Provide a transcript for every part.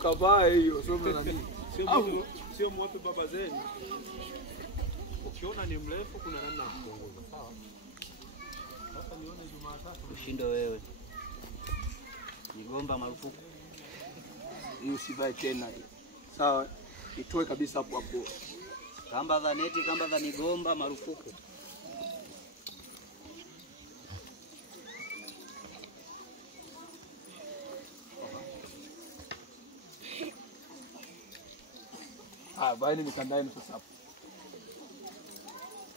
ukavae hiyo sio na nini. Sio mwape baba zenu. Ukiona ni mrefu kuna namna ya kupunguza. Sawa? Sasa nione Jumatatu ushindo wewe. Migomba marufuku. Hii usivae tena hii. Sawa? Itoe kabisa hapo hapo. Kamba za neti, kamba za migomba marufuku. Vaeni mikanda yenu sasa hapo.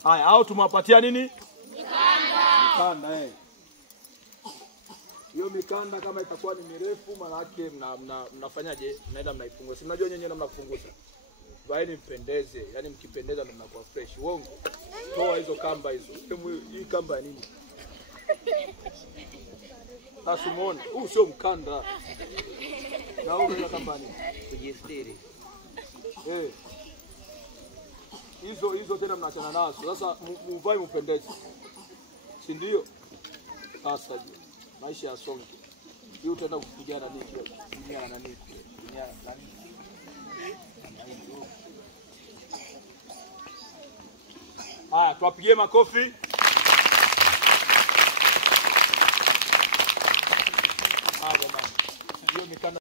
Haya, au tumewapatia nini? Mikanda Hiyo mikanda kama itakuwa ni mirefu maana yake mnafanyaje? Mnaenda mnaifungua. Si mnajua nyenyewe namna kufunguza. Vaeni mpendeze, yani mkipendeza ndio mnakuwa fresh. Uongo. Toa hizo kamba hizo. Hii kamba ya nini? Sasa muone, huu sio mkanda. Na huu ni kamba nini? Kujistiri. Hizo tena mnaachana nazo. Sasa mvae mpendeze. Si ndio? Sasa maisha ya songe. Hii utaenda kupigana nini? Dunia na nini? Dunia na nini? Haya, tuwapigie makofi. Hiyo mikanda